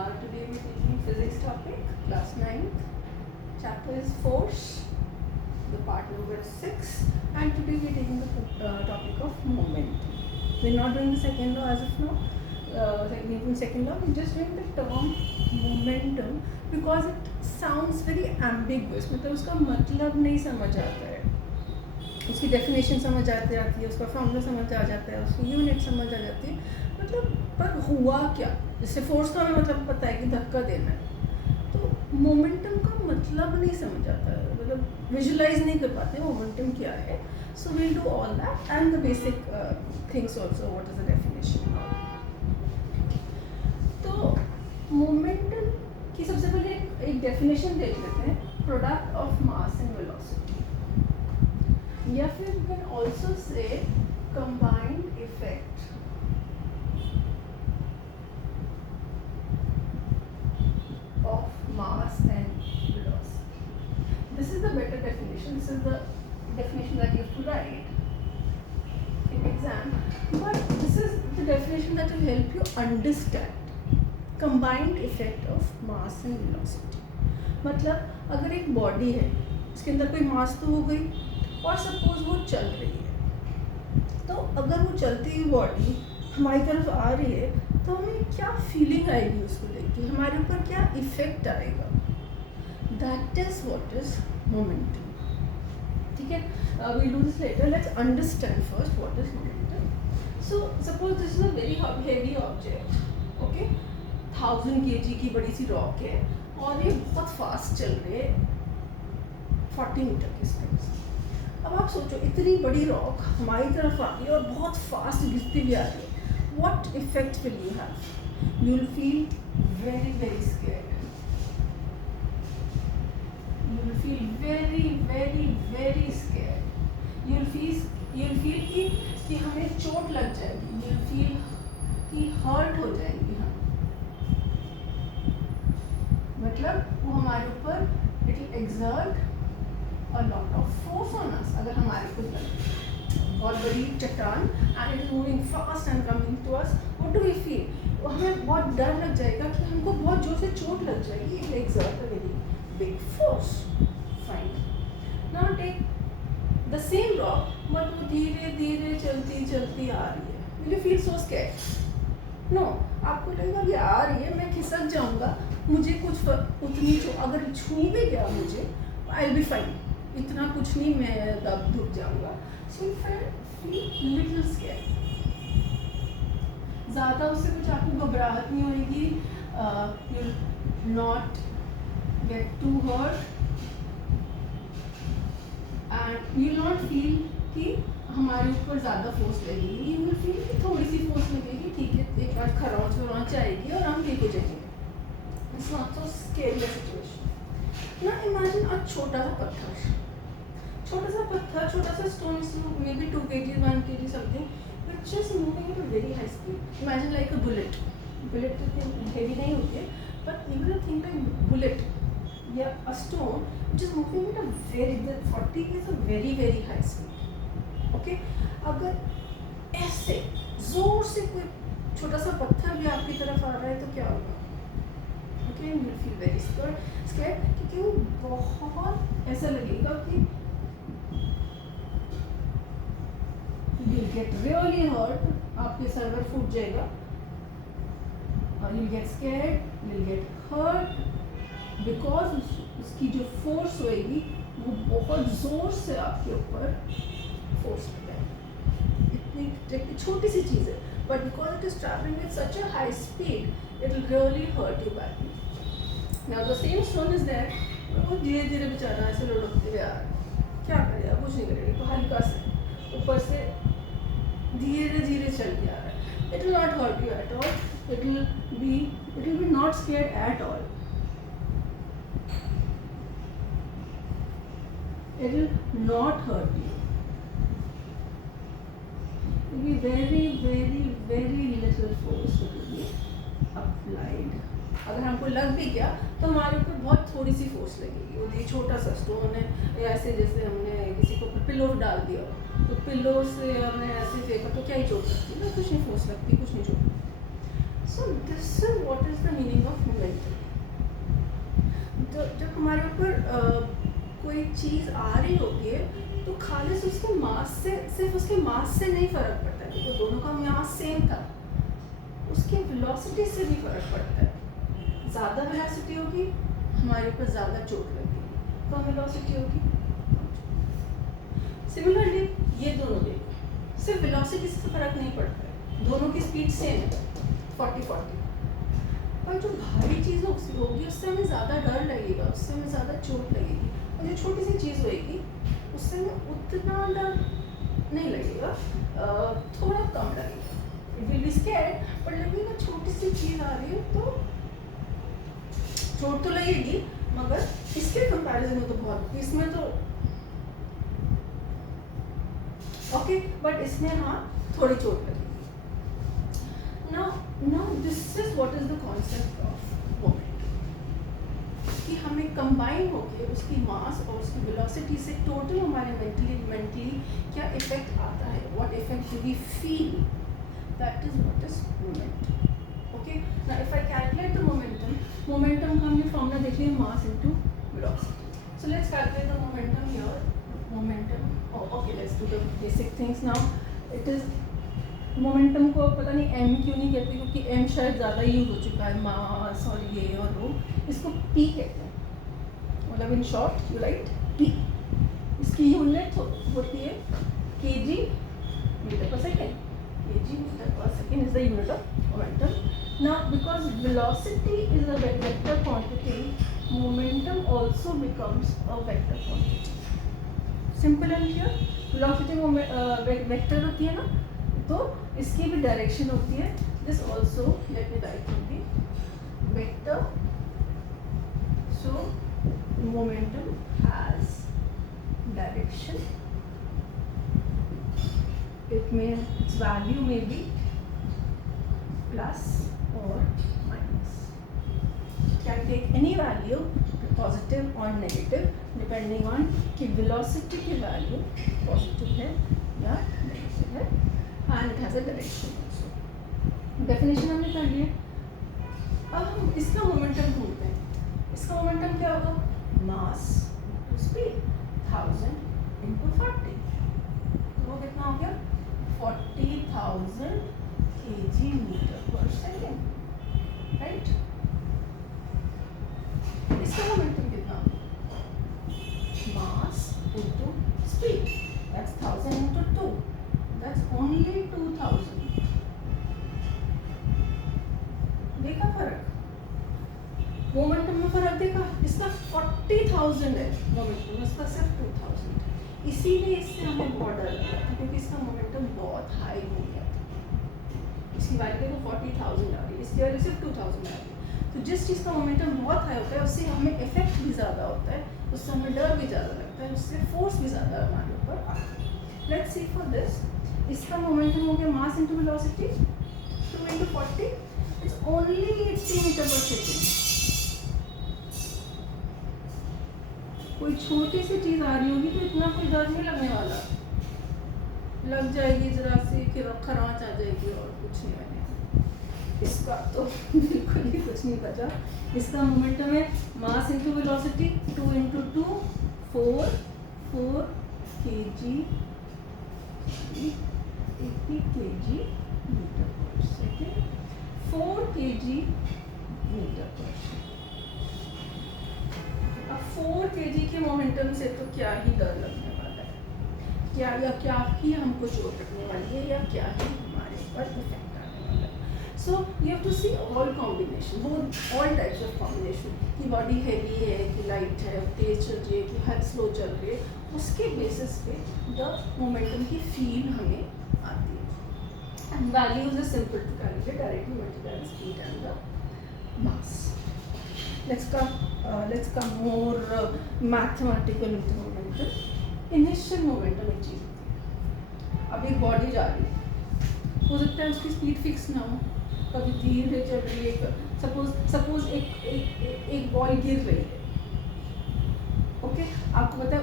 Today we're taking physics topic, class 9th. Chapter is force, the part number 6, and today we're taking the topic of moment. We're not doing the second law as of now, Newton's second law. We're just doing the term momentum because it sounds very ambiguous. मतलब उसका मतलब नहीं समझ आता है, उसकी definition समझ आ जाती है, उसका फॉर्मूला समझ आ जाता है, उसकी यूनिट समझ आ जाती है, मतलब पर हुआ क्या। जैसे फोर्स का हमें मतलब पता है कि धक्का देना है, तो मोमेंटम का मतलब नहीं समझ आता है, मतलब विजुलाइज नहीं कर पाते मोमेंटम क्या है. So we'll do all that and the basic things also, what is the definition. तो मोमेंटम की सबसे पहले एक डेफिनेशन देख लेते हैं, product of mass and velocity, या फिर you can also say combined effect of mass and velocity. This is the better definition. This is the definition that you have to write in exam. But this is the definition that will help you understand combined effect of mass and velocity. मतलब अगर एक body है, उसके अंदर कोई मास तो हो गई, और सपोज वो चल रही है, तो अगर वो चलती हुई बॉडी हमारी तरफ आ रही है तो हमें क्या फीलिंग आएगी उसको देख के, हमारे ऊपर क्या इफेक्ट आएगा. That is what is momentum. ठीक है, we do this later. Let's understand first what is momentum. So suppose this is a very heavy object, okay, 1000 kg की बड़ी सी रॉक है और ये बहुत फास्ट चल रही है 40 मीटर की स्पीड से. अब आप सोचो, इतनी बड़ी रॉक हमारी तरफ आ रही है और बहुत फास्ट गिरती हुई आ रही है. What effect will you have? You will feel very, very scared. You will feel very, very, very scared. You will feel कि हमें चोट लग जाएगी. You will feel कि hurt हो जाएंगी हम. मतलब वो हमारे ऊपर it will exert a lot of force on us. अगर हमारे ऊपर लगे बहुत बड़ी चट्टान and it is moving fast and coming to us, what do we feel? हमें बहुत डर लग जाएगा कि हमको बहुत जोर से चोट लग जाएगी. It exert a very big force. Fine. Now take the same rock, but वो धीरे धीरे चलती चलती आ रही है. Will you feel so scared? No. आपको लगेगा अभी आ रही है, मैं खिसक जाऊंगा, मुझे कुछ उतनी अगर छू भी गया मुझे, आई विल बी फाइन, इतना कुछ नहीं, मैं दब धुक जाऊंगा. So you feel little scared. ज़्यादा उससे कुछ आपको घबराहट नहीं होगी. You will not get too hurt and you will not feel कि हमारे ऊपर ज़्यादा फोर्स लगेगी. You will feel कि थोड़ी सी फोर्स लगेगी, ठीक है, एक बार खरोंच आएगी और हम ठीक हो जाएंगे. It's not so scary a situation. Now imagine a छोटा सा पत्थर, छोटा सा stone is maybe 2 kg, 1 kg something, which is moving at a very high speed. Imagine like a bullet. Bullet तो heavy नहीं होती है, but even a thing like bullet या a stone which is moving at a very 40 is a very very high speed. Okay, अगर ऐसे जोर से कोई छोटा सा पत्थर भी आपकी तरफ आ रहा है तो क्या होगा? Okay, you will feel very scared क्योंकि वो बहुत ऐसा लगेगा कि you'll get really hurt, आपके सर्वर फूट जाएगा, और you'll get scared, you'll get hurt because उसकी जो फोर्स होएगी वो बहुत जोर से आपके ऊपर फोर्स लगाएगी. इतनी छोटी सी चीज़ है, but because it is traveling with such a high speed, it will really hurt you badly. Now the same stone is there, वो धीरे धीरे बेचारा ऐसे लुढ़कते हुए आ रहा है. क्या करेगा? कुछ नहीं करेगा, तो हल्का से ऊपर से धीरे धीरे चल के आ रहा है. It will not hurt you at all. It will be not scared at all. It will not hurt you. It will be very very very little force will be applied. अगर हमको लग भी गया तो हमारे ऊपर बहुत थोड़ी सी फोर्स लगेगी. वो ये छोटा सा स्टोन है, या ऐसे जैसे हमने किसी को पिलो डाल दिया तो पिलो से हमने ऐसे फेंका तो क्या ही चोट लगती है ना, कुछ नहीं फोर्स लगती, कुछ नहीं चोट. So this is what is the meaning of momentum. जब हमारे ऊपर कोई चीज़ आ रही होती है तो खाली उसके मास से, सिर्फ उसके मास से नहीं फ़र्क पड़ता है, क्योंकि दोनों का मास सेम था, उसके वेलोसिटी से भी फ़र्क पड़ता है. ज़्यादा वेलोसिटी होगी हमारे ऊपर ज़्यादा चोट लगेगी, कम वेलोसिटी होगी. सिमिलरली ये दोनों देखो, सिर्फ वेलोसिटी से फ़र्क नहीं पड़ता है, दोनों की स्पीड सेम है 40-40, पर जो भारी चीज़ होगी उससे हमें ज़्यादा डर लगेगा, उससे हमें ज़्यादा चोट लगेगी. और जो छोटी सी चीज़ होएगी उससे हमें उतना डर नहीं लगेगा, थोड़ा कम लगेगा. इट विल बी स्कैर्ड, पर लगेगा छोटी सी चीज़ आ रही है तो चोट तो लगेगी, मगर इसके कंपैरिजन में तो बहुत, इसमें तो ओके, बट इसमें हाँ थोड़ी चोट लगेगी. Now this is what is the concept of moment, कि हमें कंबाइन होके उसकी मास और उसकी वेलोसिटी से टोटल हमारे मेंटली क्या इफेक्ट आता है, what effect do we feel, that is what is momentum. Okay, now if I calculate the momentum का हमने फॉर्मूला देख लिया, mass into velocity. So let's calculate the momentum here. Okay, let's do the basic things now. It is momentum को पता नहीं M क्यों नहीं कहते, क्योंकि एम शायद ज़्यादा यूज हो चुका है, मास और ये और वो. इसको पी कहते हैं, मतलब in short you write P. इसकी यूनिट होती है केजी मीटर पर सेकेंड. केजी मीटर पर second is the unit of momentum. Now because velocity is a vector quantity, momentum also becomes a vector quantity. Simple and clear. Velocity vector होती है ना, तो इसकी भी डायरेक्शन होती है. This also let me write होगी vector. So momentum has direction. It में its value may be plus or minus. Can take any value, positive or negative, depending on कि velocity की value positive है या negative है. And it has a direction also. Definition हमने कर लिया. अब हम इसका मोमेंटम ढूंढते हैं. इसका मोमेंटम क्या होगा? मास टू स्पीड 1000 into 40. तो वो कितना हो गया? 40,000 kg मीटर पर सेकेंड, राइट. इसका मोमेंटम कितना? मास into speed, that's 1000 into 2. That's only 2000. देखा फर्क? मोमेंटम में फर्क देखा? इसका 40,000 है मोमेंटम, इसका सिर्फ 2000. इसीलिए इससे हमें बहुत डर लगा था, क्योंकि इसका मोमेंटम बहुत हाई हो गया था. इसकी वैल्यू देखो 40,000 आ रही है, इसकी वैल्यू सिर्फ 2000 आ रही है. तो जिस चीज़ का मोमेंटम बहुत हाई होता है उससे हमें इफेक्ट भी ज़्यादा होता है, उससे हमें डर भी ज़्यादा लगता है, उससे फोर्स भी ज़्यादा हमारे ऊपर आता है. Let's see for this. इसका मोमेंटम हो गया mass into velocity 2 into 40. It's only 80 metre पर सेकेंड. कोई छोटी सी चीज़ आ रही होगी तो इतना कोई डर नहीं लगने वाला, लग जाएगी जरा सी खरांच आ जाएगी और कुछ नहीं बनेगा. इसका तो बिल्कुल ही कुछ नहीं बचा. इसका मोमेंटम है mass into velocity 2 into 2 4 kg 80 kg metre पर सेकेंड. 4 kg मीटर पर सेकेंड. अब 4 kg के मोमेंटम से तो क्या ही डर लगने वाला है, क्या ही हमको चोट लगने वाली है, या क्या ही हमारे ऊपर इफेक्ट आने वाला है. So you have to see all combination, all types of combination, कि बॉडी हैवी है कि लाइट है, तेज चल रही है कि हद स्लो चल रही है, उसके बेसिस पे द मोमेंटम की फील हमें आती है. And values is simple to calculate, directly multiply the speed and the mass. let's come more mathematical into momentum. Initial momentum एक चीज़ होती है. अब एक बॉडी जा रही है, हो सकता है उसकी स्पीड फिक्स ना हो, कभी धीरे चल रही है. सपोज एक बॉल गिर रही है. ओके, आपको पता है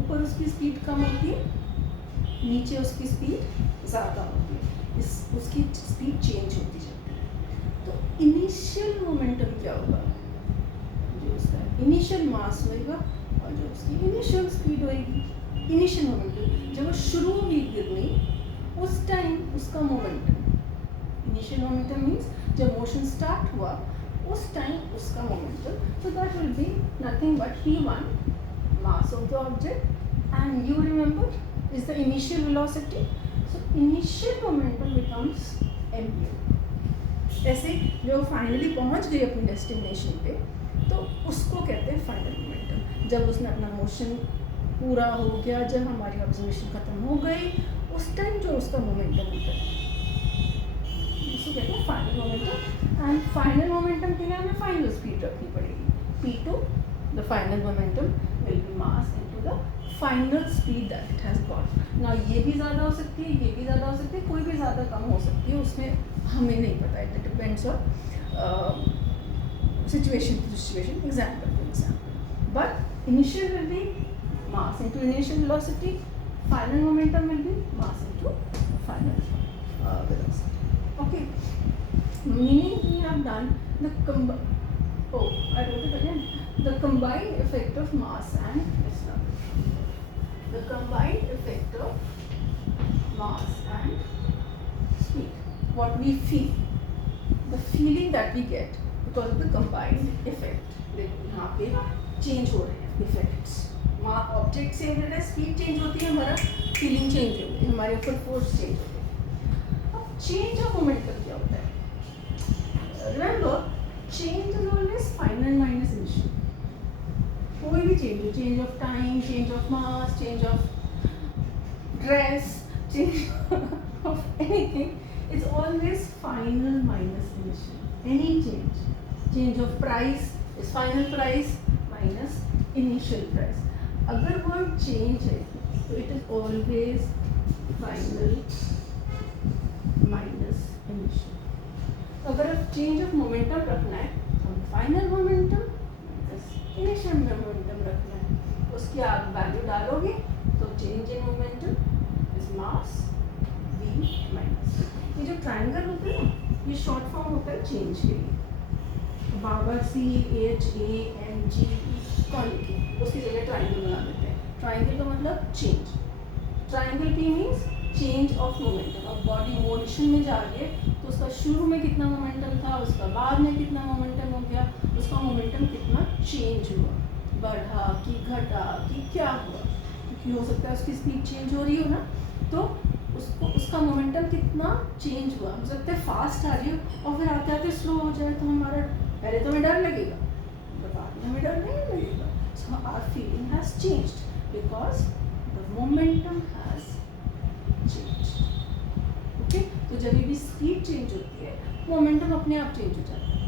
ऊपर उसकी स्पीड कम होती है, नीचे उसकी स्पीड ज़्यादा होती है. उसकी स्पीड चेंज होती जाती है. तो इनिशियल मोमेंटम क्या होगा, जो उसका इनिशियल मास होएगा और जो उसकी इनिशियल स्पीड होएगी। इनिशियल मोमेंटम जब वो शुरू हुई गिरनी, उस टाइम उसका मोमेंटम, इनिशियल मोमेंटम मीन्स जब मोशन स्टार्ट हुआ उस टाइम उसका momentum, so that will be nothing but p1, mass of the object, and you remember is the initial velocity, so initial momentum becomes mu। ऐसे जो finally पहुंच गई अपनी destination पे तो उसको कहते हैं फाइनल मोमेंटम। जब उसने अपना मोशन पूरा हो गया, जब हमारी ऑब्जर्वेशन ख़त्म हो गई, उस टाइम जो उसका मोमेंटम होता है उसको कहते हैं final momentum. And final momentum के लिए हमें फाइनल स्पीड रखनी पड़ेगी, p2, the final momentum will be mass into the final speed that it has got. ना ये भी ज़्यादा हो सकती है, ये भी ज़्यादा हो सकती है, कोई भी ज़्यादा कम हो सकती है, उसमें हमें नहीं पता है, it depends on situation to situation, example to example. But initial will be mass into initial velocity, final momentum will be mass into final velocity. Okay, meaning we have done the I wrote it again, the combined effect of mass and the combined effect of mass and speed, what we feel, the feeling that we get because of the combined effect। देखो यहाँ पे change हो रहे हैं effects, object same रहता है, speed change होती है, हमारा फीलिंग चेंज होती है, हमारे ऊपर फोर्स चेंज होती है। अब चेंज ऑफ मोमेंटम क्या होता है? Remember change is always final minus initial. कोई भी चेंज हो, change of time, change of mass, change of dress, change of anything is always final minus initial. Any change of price is final price minus initial price. अगर word change है तो it is always final minus initial. अगर आप change of momentum रखना है तो final momentum minus initial momentum रखना है, उसकी आप वैल्यू डालोगे तो change in momentum is mass v minus. ये जो ट्रायंगल होता है ना, ये शॉर्ट फॉर्म होता है चेंज के लिए। बाबा CHANG कौन लिखे, उसकी जगह ट्राइंगल बना देते हैं। ट्राइंगल का मतलब change, triangle P means change of momentum. अब बॉडी मोशन में जा रही है तो उसका शुरू में कितना मोमेंटम था, उसका बाद में कितना मोमेंटम हो गया, उसका मोमेंटम कितना चेंज हुआ, बढ़ा कि घटा कि क्या हुआ, क्योंकि हो सकता है उसकी स्पीड चेंज हो रही हो ना, तो उसको उसका मोमेंटम कितना चेंज हुआ। हो सकता है फास्ट आ रही हो और फिर आते आते स्लो हो जाए, तो हमारा पहले तो हमें डर लगेगा, बाद में हमें डर नहीं लगेगा। So our feeling has changed because the momentum has changed. Okay? तो जब भी स्पीड चेंज होती है, मोमेंटम अपने आप चेंज हो जाता है।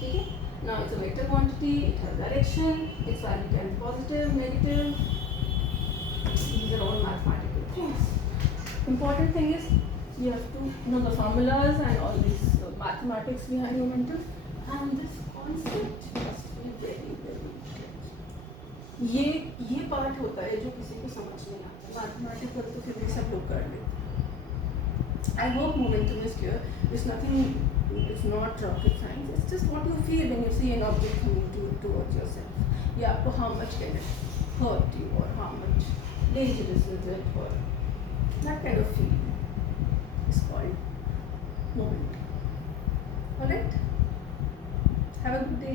ठीक है? Now it's a vector quantity, it has direction, its value can be positive, negative. These are all mathematical things. Important thing is you have to know the formulas and all these mathematics behind momentum, and this concept must be very very clear। ये part होता है जो किसी को समझ नहीं आता, mathematics पर तो फिर भी सब लोग कर लेते। I hope momentum is clear. It's nothing, it's not rocket science, it's just what you feel when you see an object coming towards yourself. ये आपको how much can it hurt you और how much dangerous is it, और that kind of feeling is called momentum. Alright, have a good day.